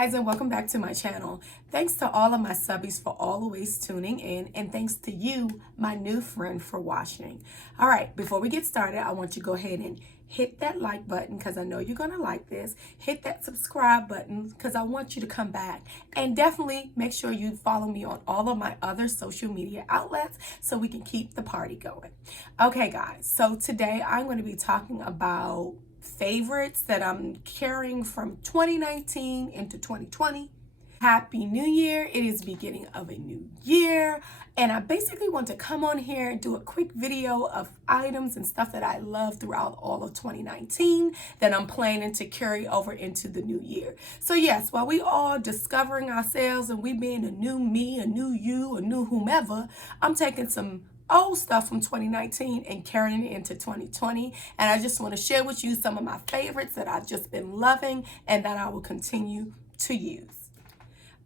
guys, and welcome back to my channel. Thanks to all of my subbies for always tuning in, and thanks to you, my new friend, for watching. All right, before we get started, I want you to go ahead and hit that like button because I know you're going to like this. Hit that subscribe button because I want you to come back. And definitely make sure you follow me on all of my other social media outlets so we can keep the party going. Okay, guys, so today I'm going to be talking about favorites that I'm carrying from 2019 into 2020. Happy New Year. It is beginning of a new year, and I basically want to come on here and do a quick video of items and stuff that I love throughout all of 2019 that I'm planning to carry over into the new year. So yes, while we all discovering ourselves and we being a new me, a new you, a new whomever, I'm taking some old stuff from 2019 and carrying it into 2020, and I just want to share with you some of my favorites that I've just been loving and that I will continue to use.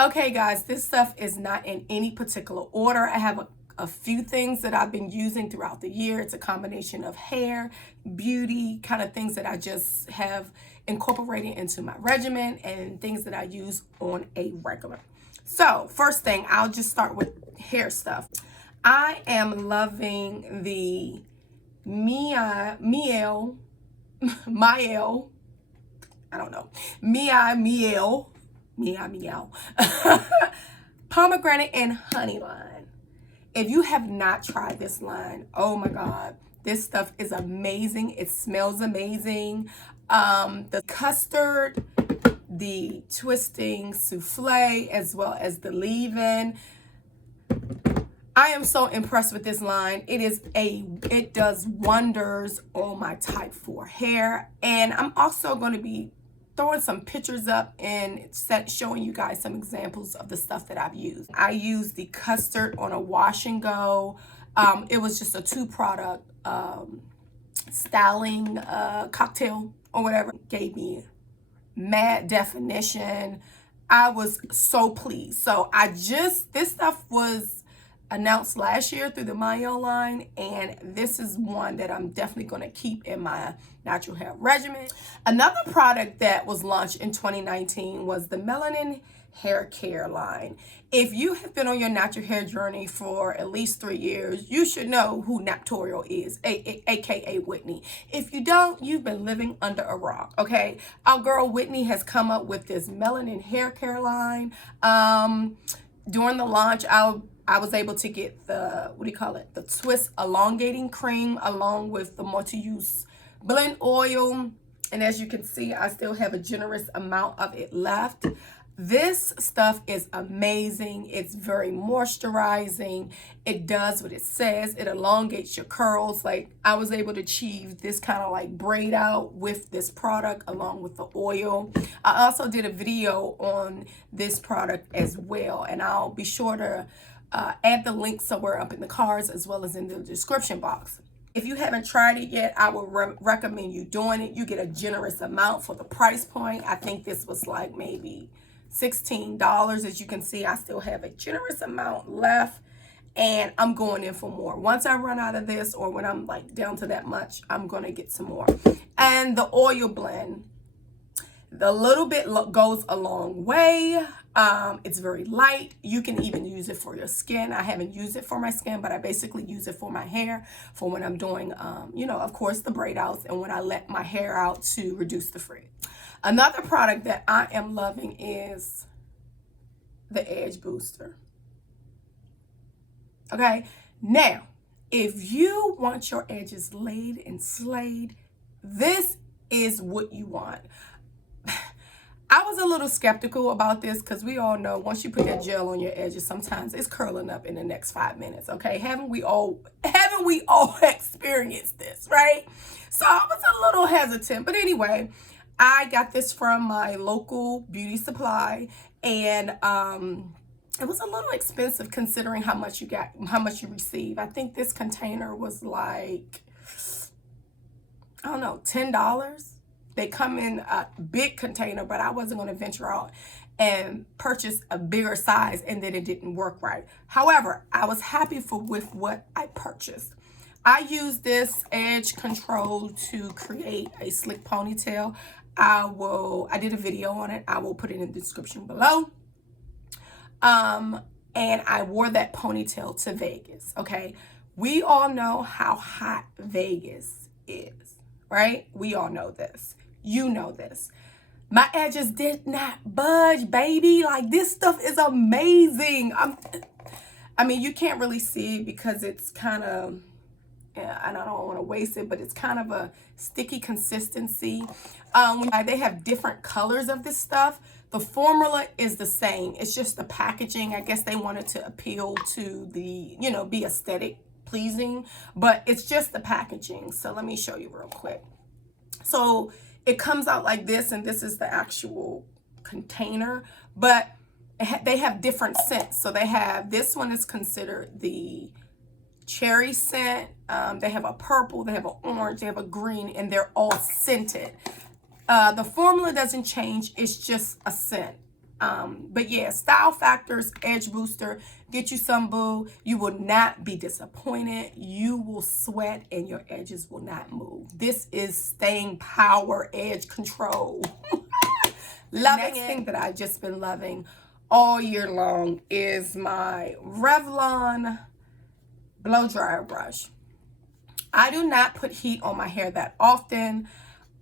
Okay guys, this stuff is not in any particular order. I have a few things that I've been using throughout the year. It's a combination of hair, beauty, kind of things that I just have incorporated into my regimen and things that I use on a regular. So first thing, I'll just start with hair stuff. I am loving the Mielle, Pomegranate and Honey line. If you have not tried this line, oh my God, this stuff is amazing. It smells amazing. The custard, the twisting souffle, as well as the leave-in. I am so impressed with this line. It does wonders on my type 4 hair. And I'm also going to be throwing some pictures up and showing you guys some examples of the stuff that I've used. I used the custard on a wash and go. It was just a 2-product styling cocktail or whatever. It gave me mad definition. I was so pleased. So this stuff was announced last year through the Mielle line, and this is one that I'm definitely going to keep in my natural hair regimen. Another product that was launched in 2019 was the Melanin Hair Care line. If you have been on your natural hair journey for at least 3 years, you should know who Naptorial is, aka Whitney. If you don't, you've been living under a rock, okay? Our girl Whitney has come up with this Melanin Hair Care line. During the launch, I was able to get the, the Twist Elongating Cream along with the multi-use blend oil. And as you can see, I still have a generous amount of it left. This stuff is amazing. It's very moisturizing. It does what it says. It elongates your curls. Like, I was able to achieve this kind of like braid out with this product along with the oil. I also did a video on this product as well, and I'll be sure to add the link somewhere up in the cards as well as in the description box. If you haven't tried it yet, I would recommend you doing it. You get a generous amount for the price point. I think this was like maybe $16. As you can see, I still have a generous amount left, and I'm going in for more. Once I run out of this, or when I'm like down to that much, I'm going to get some more. And the oil blend, the little bit goes a long way. It's very light. You can even use it for your skin. I haven't used it for my skin, but I basically use it for my hair, for when I'm doing, of course, the braid outs, and when I let my hair out to reduce the frizz. Another product that I am loving is the Edge Booster. Okay, now, if you want your edges laid and slayed, this is what you want. I was a little skeptical about this because we all know once you put that gel on your edges, sometimes it's curling up in the next 5 minutes, okay? Haven't we all experienced this, right? So I was a little hesitant, but anyway, I got this from my local beauty supply, and it was a little expensive considering how much you receive. I think this container was like, I don't know, $10. They come in a big container, but I wasn't going to venture out and purchase a bigger size, and then it didn't work right. However, I was happy with what I purchased. I used this edge control to create a slick ponytail. I did a video on it. I will put it in the description below. And I wore that ponytail to Vegas, okay? We all know how hot Vegas is, right? We all know this. You know this. My edges did not budge, baby. Like, this stuff is amazing. I mean, you can't really see it because it's kind of, and I don't want to waste it, but it's kind of a sticky consistency. They have different colors of this stuff. The formula is the same. It's just the packaging. I guess they wanted to appeal to the, you know, be aesthetic pleasing, but it's just the packaging. So let me show you real quick. So it comes out like this, and this is the actual container, but they have different scents. So they have, this one is considered the cherry scent. They have a purple, they have an orange, they have a green, and they're all scented. The formula doesn't change, it's just a scent. But yeah, style factors, edge booster, get you some, boo. You will not be disappointed. You will sweat and your edges will not move. This is staying power edge control. Loving it. Next thing that I've just been loving all year long is my Revlon blow dryer brush. I do not put heat on my hair that often,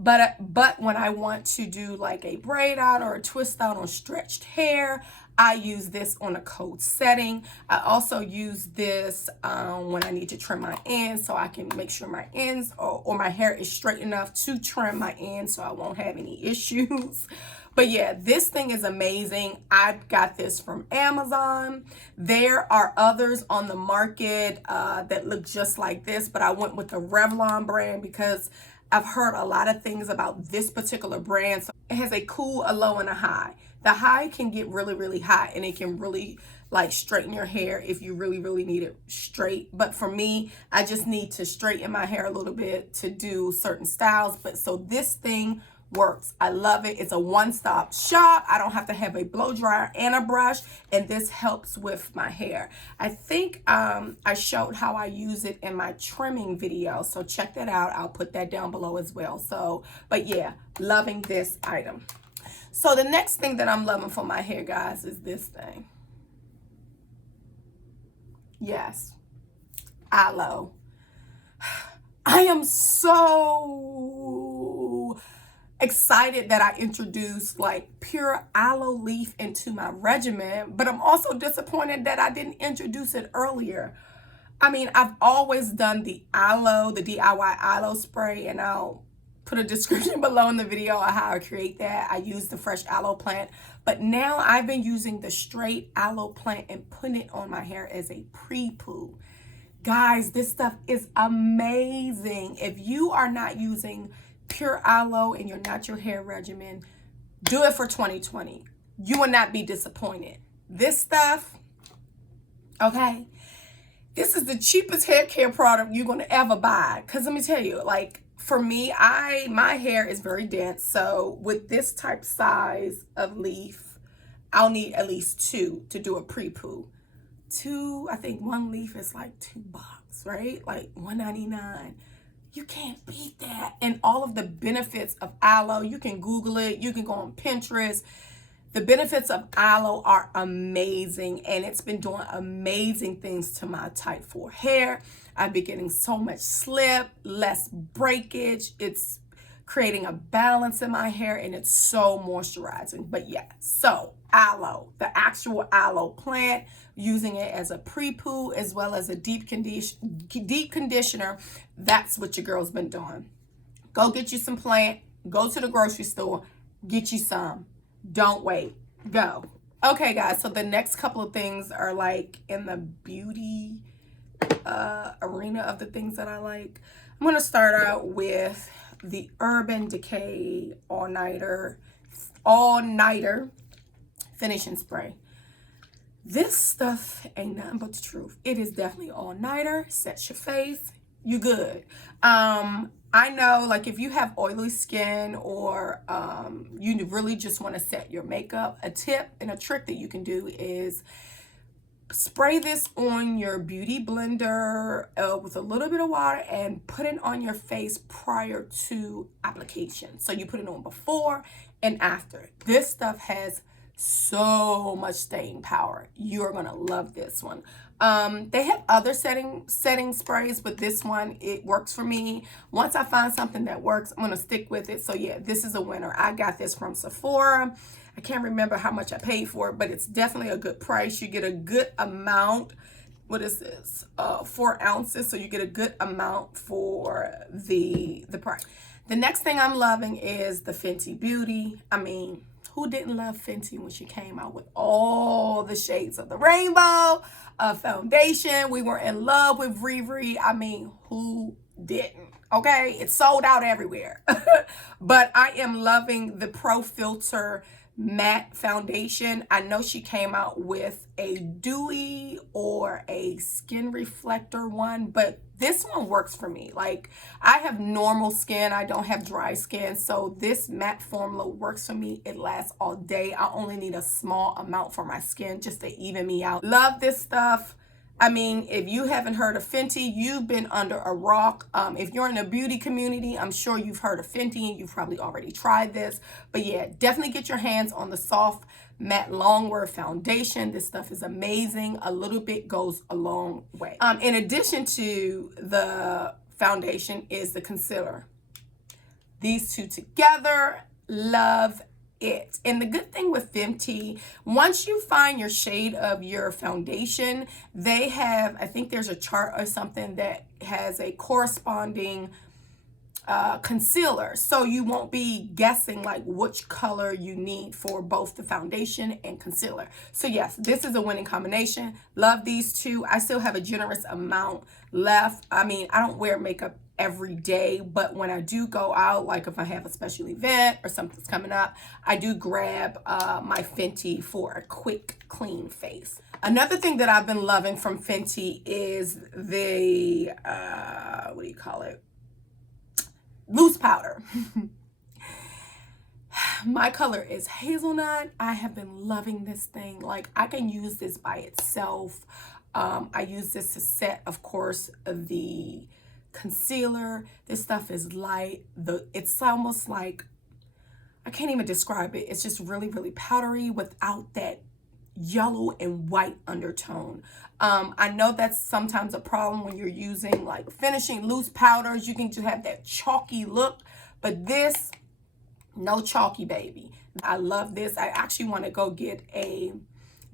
but when I want to do like a braid out or a twist out on stretched hair, I use this on a cold setting. I also use this when I need to trim my ends, so I can make sure my ends or my hair is straight enough to trim my ends so I won't have any issues. But yeah, this thing is amazing. I got this from Amazon. There are others on the market that look just like this, but I went with the Revlon brand because I've heard a lot of things about this particular brand. So it has a cool, a low, and a high. The high can get really, really hot, and it can really like straighten your hair if you really, really need it straight. But for me, I just need to straighten my hair a little bit to do certain styles. But so this thing works. I love it. It's a one-stop shop. I don't have to have a blow dryer and a brush, and this helps with my hair. I think I showed how I use it in my trimming video, so check that out. I'll put that down below as well. So, but yeah, loving this item. So the next thing that I'm loving for my hair, guys, is this thing. Yes, aloe. I am so excited that I introduced like pure aloe leaf into my regimen, but I'm also disappointed that I didn't introduce it earlier. I mean, I've always done the aloe, the DIY aloe spray, and I'll put a description below in the video on how I create that. I use the fresh aloe plant, but now I've been using the straight aloe plant and putting it on my hair as a pre-poo. Guys, this stuff is amazing. If you are not using pure aloe in your natural hair regimen, do it for 2020. You will not be disappointed. This stuff, okay, this is the cheapest hair care product you're going to ever buy. Because let me tell you, like, for me, my hair is very dense. So with this type size of leaf, I'll need at least 2 to do a pre-poo. 2, I think one leaf is like $2, right? Like $1.99. You can't beat that. And all of the benefits of aloe, you can Google it. You can go on Pinterest. The benefits of aloe are amazing, and it's been doing amazing things to my type 4 hair. I've been getting so much slip, less breakage. It's creating a balance in my hair, and it's so moisturizing. But yeah, so aloe, the actual aloe plant, using it as a pre-poo as well as a deep conditioner. That's what your girl's been doing. Go get you some plant, go to the grocery store, get you some. Don't wait, go. Okay guys, so the next couple of things are like in the beauty arena of the things that I like. I'm gonna start out with the Urban Decay all-nighter finishing spray. This stuff ain't nothing but the truth. It is definitely all-nighter, sets your face, you good. I know, like, if you have oily skin or you really just want to set your makeup, a tip and a trick that you can do is spray this on your beauty blender with a little bit of water and put it on your face prior to application. So you put it on before and after. This stuff has so much staying power. You're gonna love this one. They have other setting sprays, but this one, it works for me. Once I find something that works, I'm gonna stick with it. So yeah, this is a winner. I got this from Sephora. I can't remember how much I paid for it, but it's definitely a good price. You get a good amount. What is this? 4 ounces. So you get a good amount for the price. The next thing I'm loving is the Fenty Beauty. I mean, who didn't love Fenty when she came out with all the shades of the rainbow foundation? We were in love with Riri. I mean, who didn't? Okay, it's sold out everywhere. But I am loving the Pro Filter matte foundation. I know she came out with a dewy or a skin reflector one, but this one works for me. Like, I have normal skin, I don't have dry skin, so this matte formula works for me. It lasts all day. I only need a small amount for my skin just to even me out. Love this stuff. I mean, if you haven't heard of Fenty, you've been under a rock. If you're in the beauty community, I'm sure you've heard of Fenty and you've probably already tried this. But yeah, definitely get your hands on the soft matte longwear foundation. This stuff is amazing. A little bit goes a long way. In addition to the foundation is the concealer. These two together, love it. And the good thing with Fenty, once you find your shade of your foundation, they have, I think there's a chart or something that has a corresponding concealer, so you won't be guessing like which color you need for both the foundation and concealer. So yes, this is a winning combination. Love these two. I still have a generous amount left. I mean, I don't wear makeup every day, but when I do go out, like if I have a special event or something's coming up, I do grab my Fenty for a quick clean face. Another thing that I've been loving from Fenty is the what do you call it, loose powder. My color is hazelnut. I have been loving this thing. Like, I can use this by itself. I use this to set, of course, the concealer. This stuff is light. It's almost like, I can't even describe it. It's just really, really powdery without that yellow and white undertone. I know that's sometimes a problem when you're using like finishing loose powders. You can just have that chalky look, but this, no chalky, baby. I love this. I actually want to go get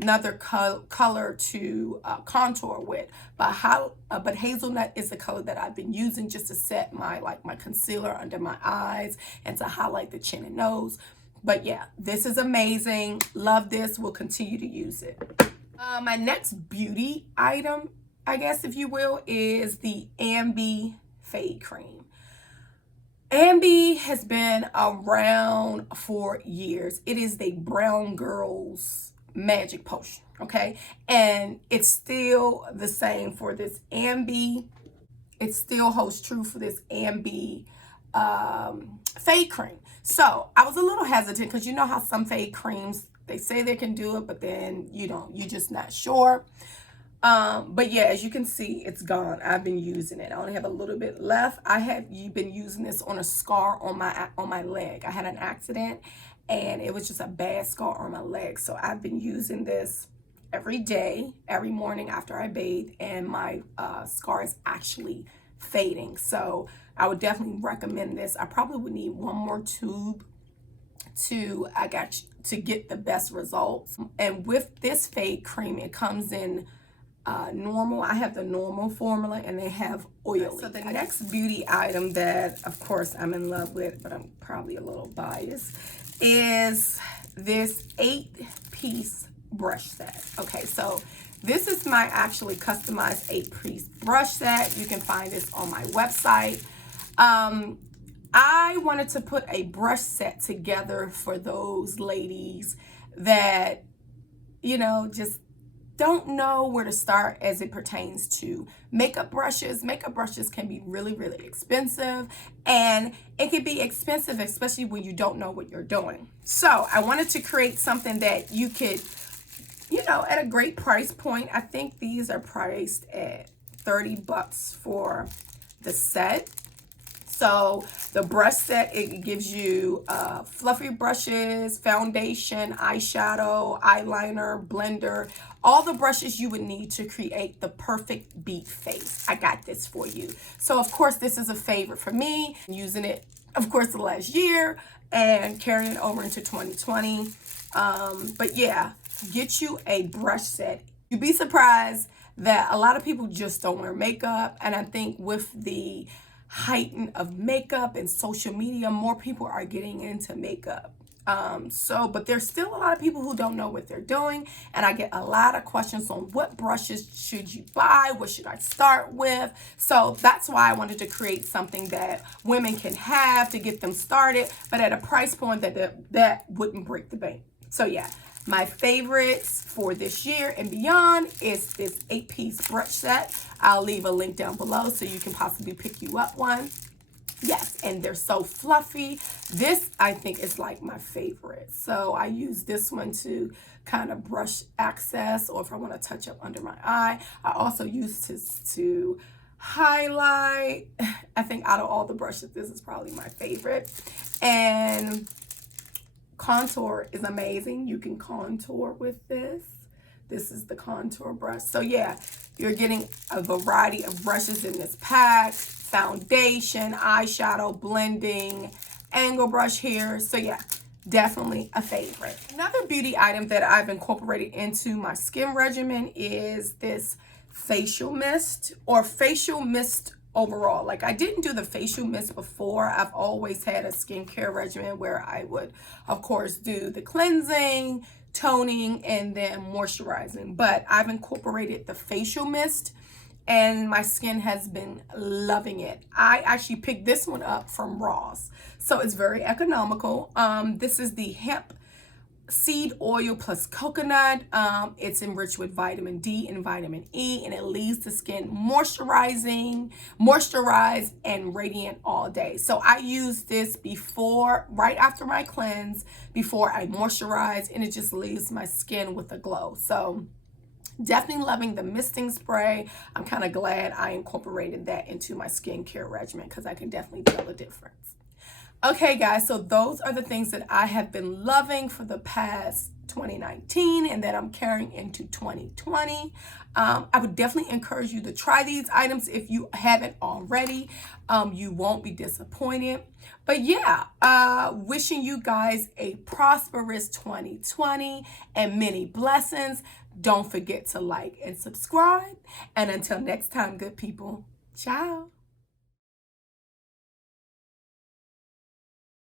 another color to contour with, but hazelnut is the color that I've been using just to set my concealer under my eyes and to highlight the chin and nose. But yeah, this is amazing. Love this. We'll continue to use it. My next beauty item, I guess if you will, is the Ambi Fade Cream. Ambi has been around for years. It is the brown girl's magic potion, okay? And it's still the same for this Ambi. It still holds true for this Ambi fade cream. So I was a little hesitant because you know how some fade creams, they say they can do it, but then you're just not sure. But yeah, as you can see, it's gone. I've been using it. I only have a little bit left. You've been using this on a scar on my leg. I had an accident and it was just a bad scar on my leg. So I've been using this every day, every morning after I bathe, and my scar is actually fading. So I would definitely recommend this. I probably would need one more tube to get the best results. And with this fade cream, it comes in normal. I have the normal formula and they have oily. So the next beauty item that of course I'm in love with, but I'm probably a little biased, is this 8-piece brush set. Okay, so this is my actually customized 8-piece brush set. You can find this on my website. I wanted to put a brush set together for those ladies that, just don't know where to start as it pertains to makeup brushes. Makeup brushes can be really, really expensive, and it can be expensive, especially when you don't know what you're doing. So I wanted to create something that you could you know, at a great price point. I think these are priced at $30 for the set. So the brush set, it gives you fluffy brushes, foundation, eyeshadow, eyeliner, blender, all the brushes you would need to create the perfect beat face. I got this for you. So of course, this is a favorite for me. I'm using it, of course, the last year and carrying it over into 2020. But yeah, get you a brush set. You'd be surprised that a lot of people just don't wear makeup. And I think with the heighten of makeup and social media, more people are getting into makeup. But there's still a lot of people who don't know what they're doing, and I get a lot of questions on what brushes should you buy, what should I start with. So that's why I wanted to create something that women can have to get them started, but at a price point that wouldn't break the bank. So yeah, my favorites for this year and beyond is this 8-piece brush set. I'll leave a link down below so you can possibly pick you up one. Yes, and they're so fluffy. This, I think, is like my favorite. So I use this one to kind of brush access, or if I want to touch up under my eye. I also use this to highlight. I think out of all the brushes, this is probably my favorite. And contour is amazing. You can contour with this. This is the contour brush. So yeah, you're getting a variety of brushes in this pack. Foundation, eyeshadow, blending, angle brush here. So yeah, definitely a favorite. Another beauty item that I've incorporated into my skin regimen is this facial mist, or facial mist overall. Like, I didn't do the facial mist before. I've always had a skincare regimen where I would, of course, do the cleansing, toning, and then moisturizing. But I've incorporated the facial mist, and my skin has been loving it. I actually picked this one up from Ross, so it's very economical. This is the hemp seed oil plus coconut. It's enriched with vitamin D and vitamin E, and it leaves the skin moisturized and radiant all day. So I use this right after my cleanse, before I moisturize, and it just leaves my skin with a glow. So definitely loving the misting spray. I'm kind of glad I incorporated that into my skincare regimen, because I can definitely tell the difference. Okay, guys, so those are the things that I have been loving for the past 2019 and that I'm carrying into 2020. I would definitely encourage you to try these items if you haven't already. You won't be disappointed. But yeah, wishing you guys a prosperous 2020 and many blessings. Don't forget to like and subscribe. And until next time, good people, ciao.